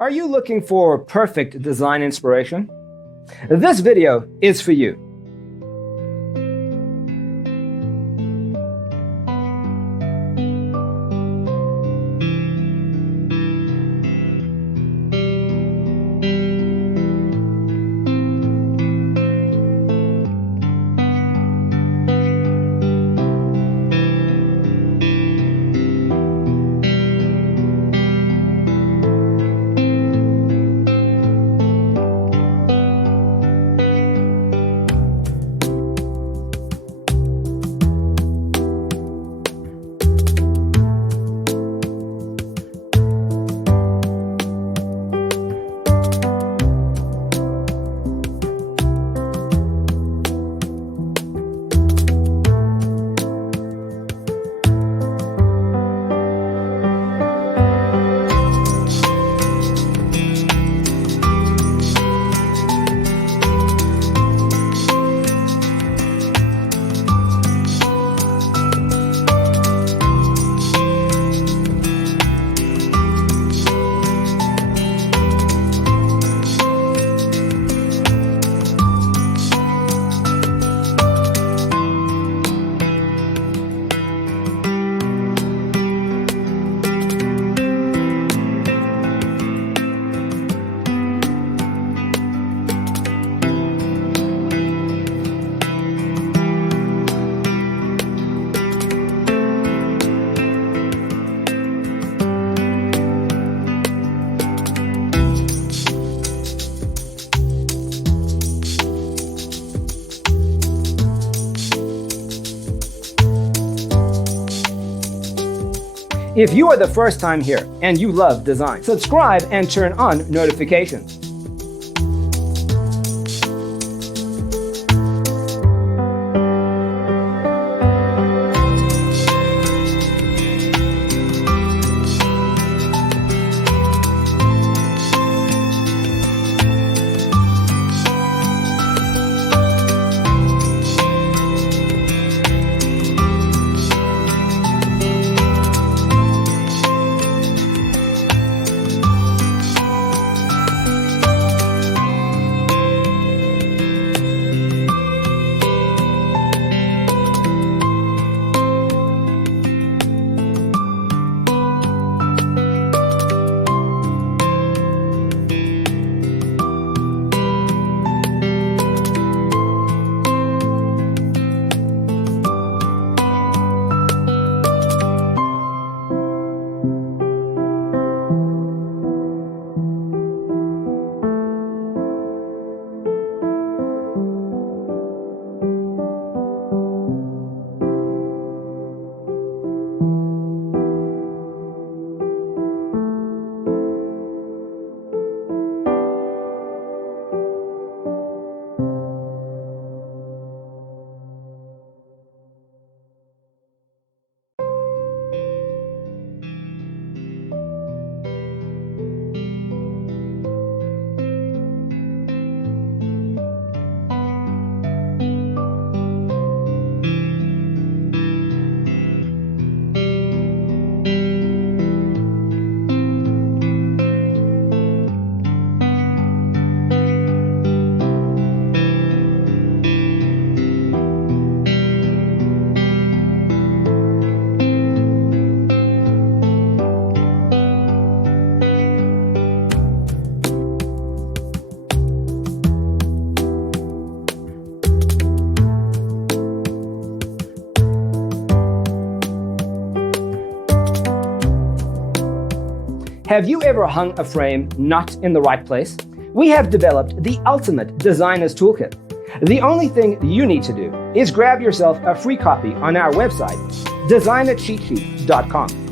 Are you looking for perfect design inspiration? This video is for you. If you are the first time here and you love design, subscribe and turn on notifications. Have you ever hung a frame not in the right place? We have developed the ultimate designer's toolkit. The only thing you need to do is grab yourself a free copy on our website, designercheatsheet.com.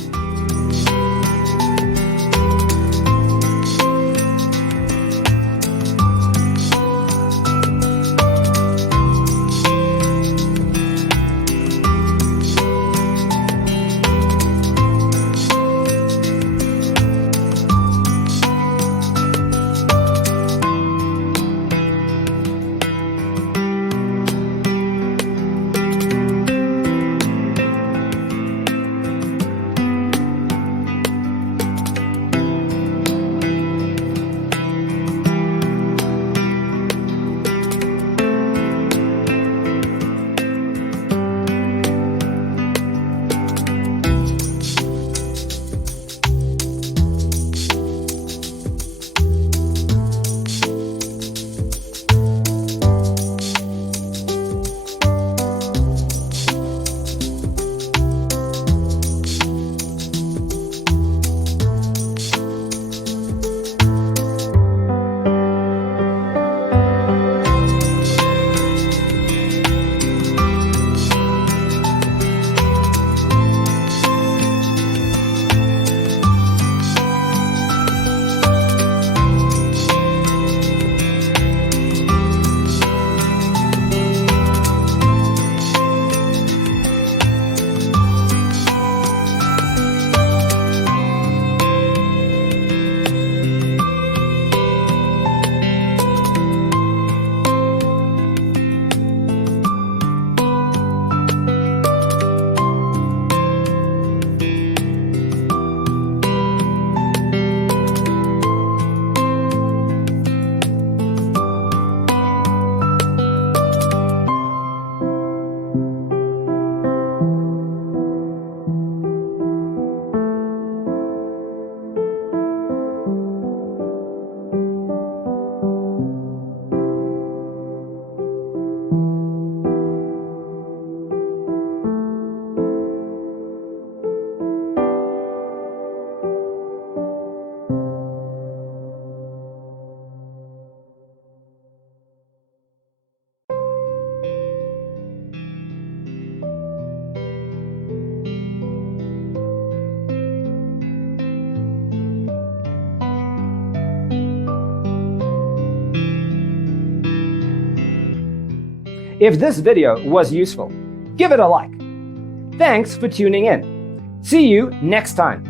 If this video was useful, give it a like. Thanks for tuning in. See you next time.